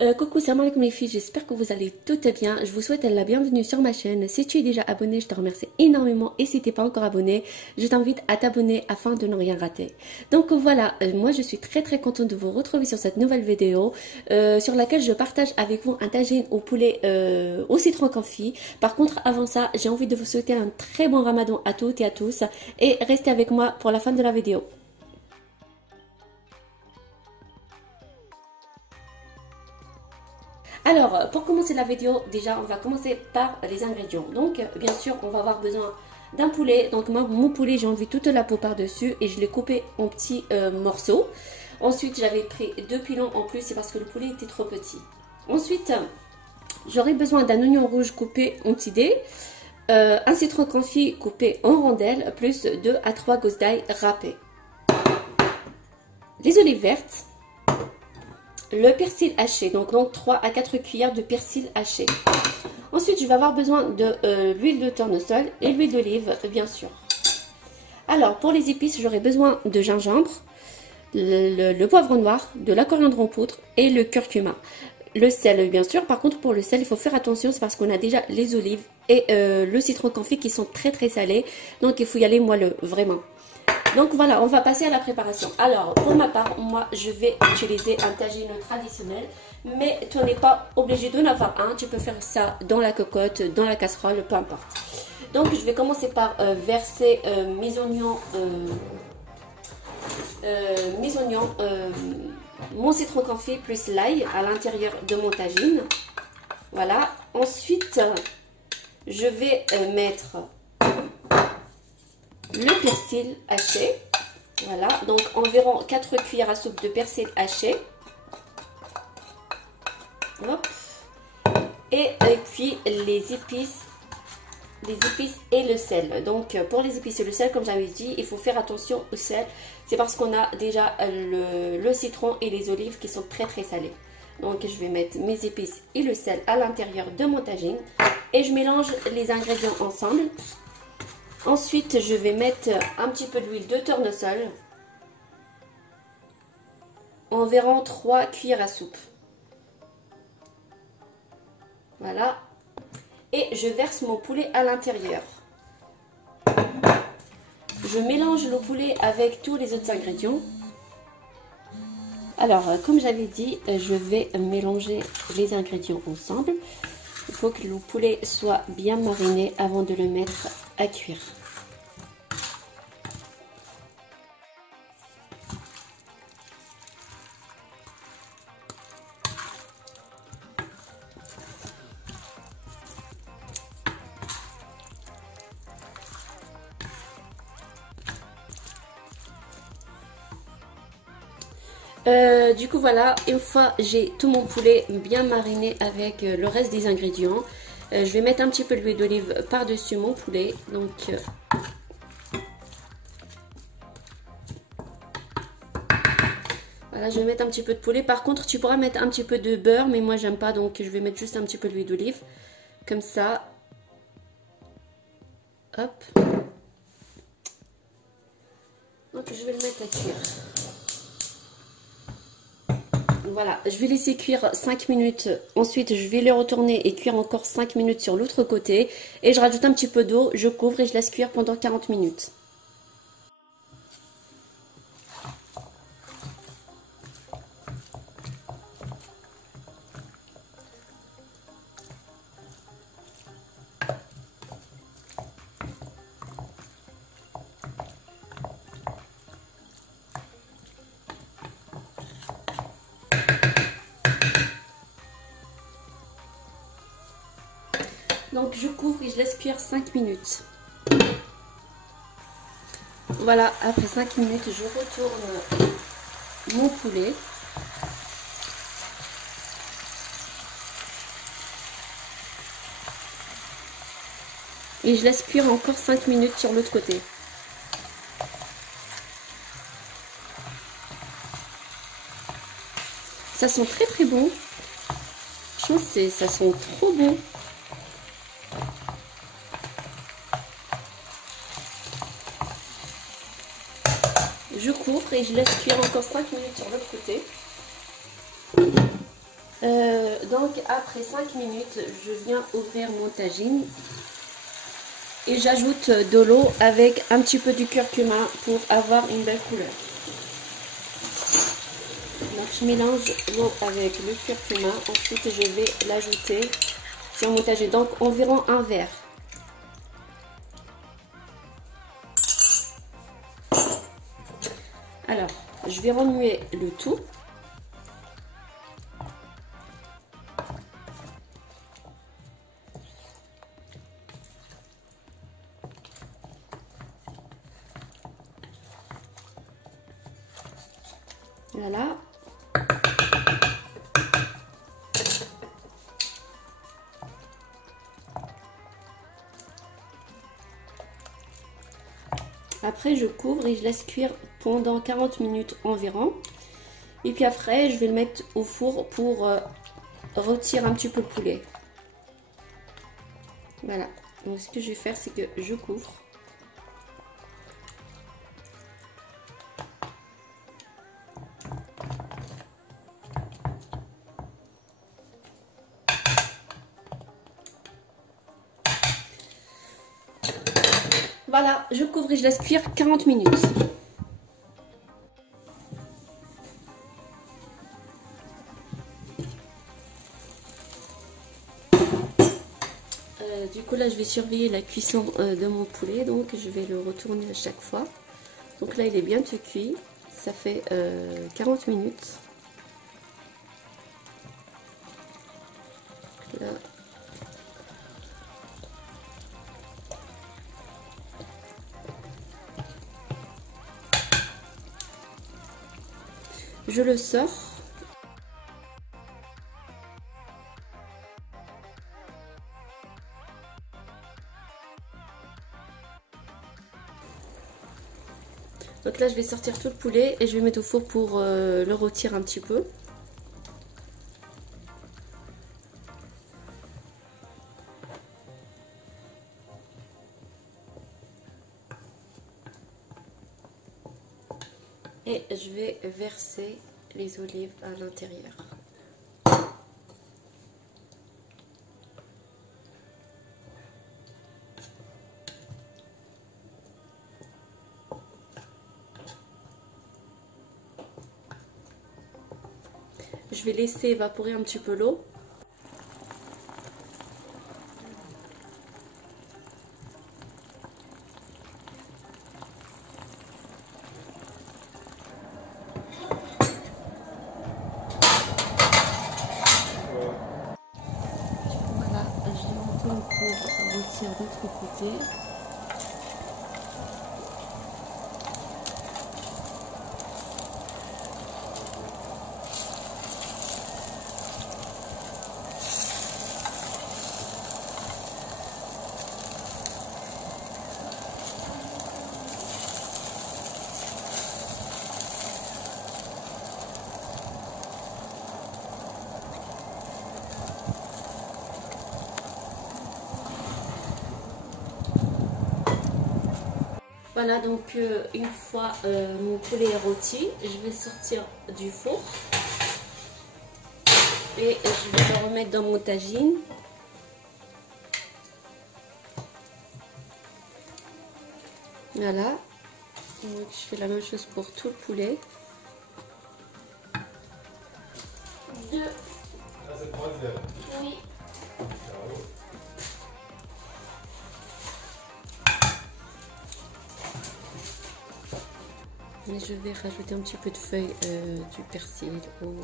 Coucou, salam alaikum les filles, j'espère que vous allez toutes bien. Je vous souhaite la bienvenue sur ma chaîne. Si tu es déjà abonné, je te remercie énormément. Et si tu n'es pas encore abonné, je t'invite à t'abonner afin de ne rien rater. Donc voilà, moi je suis très contente de vous retrouver sur cette nouvelle vidéo sur laquelle je partage avec vous un tagine au poulet au citron confit. Par contre, avant ça, j'ai envie de vous souhaiter un très bon ramadan à toutes et à tous. Et restez avec moi pour la fin de la vidéo. Alors, pour commencer la vidéo, déjà, on va commencer par les ingrédients. Donc, bien sûr, on va avoir besoin d'un poulet. Donc, moi, mon poulet, j'ai enlevé toute la peau par-dessus et je l'ai coupé en petits morceaux. Ensuite, j'avais pris 2 pilons en plus, c'est parce que le poulet était trop petit. Ensuite, j'aurai besoin d'un oignon rouge coupé en petits dés, un citron confit coupé en rondelles, plus 2 à 3 gousses d'ail râpées. Les olives vertes. Le persil haché, donc 3 à 4 cuillères de persil haché. Ensuite, je vais avoir besoin de l'huile de tournesol et l'huile d'olive, bien sûr. Alors, pour les épices, j'aurai besoin de gingembre, le poivre noir, de la coriandre en poudre et le curcuma. Le sel, bien sûr. Par contre, pour le sel, il faut faire attention, c'est parce qu'on a déjà les olives et le citron confit qui sont très salés. Donc, il faut y aller moelleux, vraiment. Donc voilà, on va passer à la préparation. Alors, pour ma part, moi, je vais utiliser un tagine traditionnel. Mais tu n'es pas obligé d'en avoir un. Tu peux faire ça dans la cocotte, dans la casserole, peu importe. Donc, je vais commencer par verser mes oignons, mon citron confit plus l'ail à l'intérieur de mon tagine. Voilà. Ensuite, je vais mettre le persil haché, voilà, donc environ 4 cuillères à soupe de persil haché. Hop. Et puis les épices et le sel. Donc pour les épices et le sel, comme j'avais dit, il faut faire attention au sel. C'est parce qu'on a déjà le citron et les olives qui sont très salés. Donc je vais mettre mes épices et le sel à l'intérieur de mon tagine et je mélange les ingrédients ensemble. Ensuite, je vais mettre un petit peu d'huile de tournesol, environ 3 cuillères à soupe. Voilà. Et je verse mon poulet à l'intérieur. Je mélange le poulet avec tous les autres ingrédients. Alors, comme j'avais dit, je vais mélanger les ingrédients ensemble. Il faut que le poulet soit bien mariné avant de le mettre à cuire. Du coup voilà, une fois j'ai tout mon poulet bien mariné avec le reste des ingrédients, je vais mettre un petit peu d'huile d'olive par dessus mon poulet. Donc voilà, je vais mettre un petit peu de poulet. Par contre tu pourras mettre un petit peu de beurre, mais moi j'aime pas, donc je vais mettre juste un petit peu d'huile d'olive comme ça. Hop, donc je vais le mettre à cuire. Voilà, je vais laisser cuire 5 minutes. Ensuite, je vais le retourner et cuire encore 5 minutes sur l'autre côté. Et je rajoute un petit peu d'eau, je couvre et je laisse cuire pendant 40 minutes. Donc je couvre et je laisse cuire 5 minutes. Voilà, après 5 minutes, je retourne mon poulet. Et je laisse cuire encore 5 minutes sur l'autre côté. Ça sent très bon. Je trouve que ça sent trop bon. Je couvre et je laisse cuire encore 5 minutes sur l'autre côté. Donc après 5 minutes, je viens ouvrir mon tagine et j'ajoute de l'eau avec un petit peu du curcuma pour avoir une belle couleur. Donc je mélange l'eau avec le curcuma, ensuite je vais l'ajouter sur mon tagine, donc environ un verre. Alors, je vais remuer le tout. Voilà. Après, je couvre et je laisse cuire pendant 40 minutes environ. Et puis après, je vais le mettre au four pour retirer un petit peu le poulet. Voilà. Donc, ce que je vais faire, c'est que je couvre. Voilà, je couvre et je laisse cuire 40 minutes. Du coup là je vais surveiller la cuisson de mon poulet, donc je vais le retourner à chaque fois. Donc là il est bien cuit, ça fait 40 minutes. Là. Je le sors. Donc là je vais sortir tout le poulet et je vais mettre au four pour le rôtir un petit peu. Et je vais verser les olives à l'intérieur. Je vais laisser évaporer un petit peu l'eau. Voilà, je vais retourner pour rôtir d'autre côté. Voilà, donc une fois mon poulet est rôti, je vais sortir du four et je vais le remettre dans mon tagine. Voilà, donc je fais la même chose pour tout le poulet. Oui. Et je vais rajouter un petit peu de feuilles du persil ou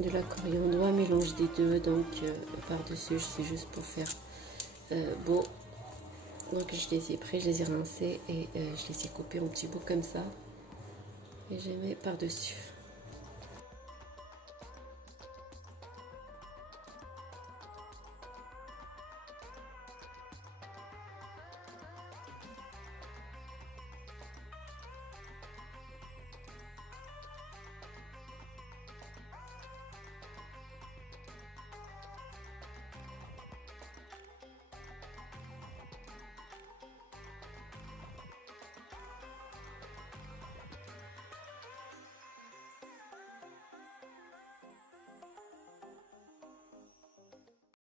de la coriandre, un mélange des deux. Donc par-dessus, c'est juste pour faire beau. Donc je les ai pris, je les ai rincés et je les ai coupés en petits bouts comme ça. Et je les mets par-dessus.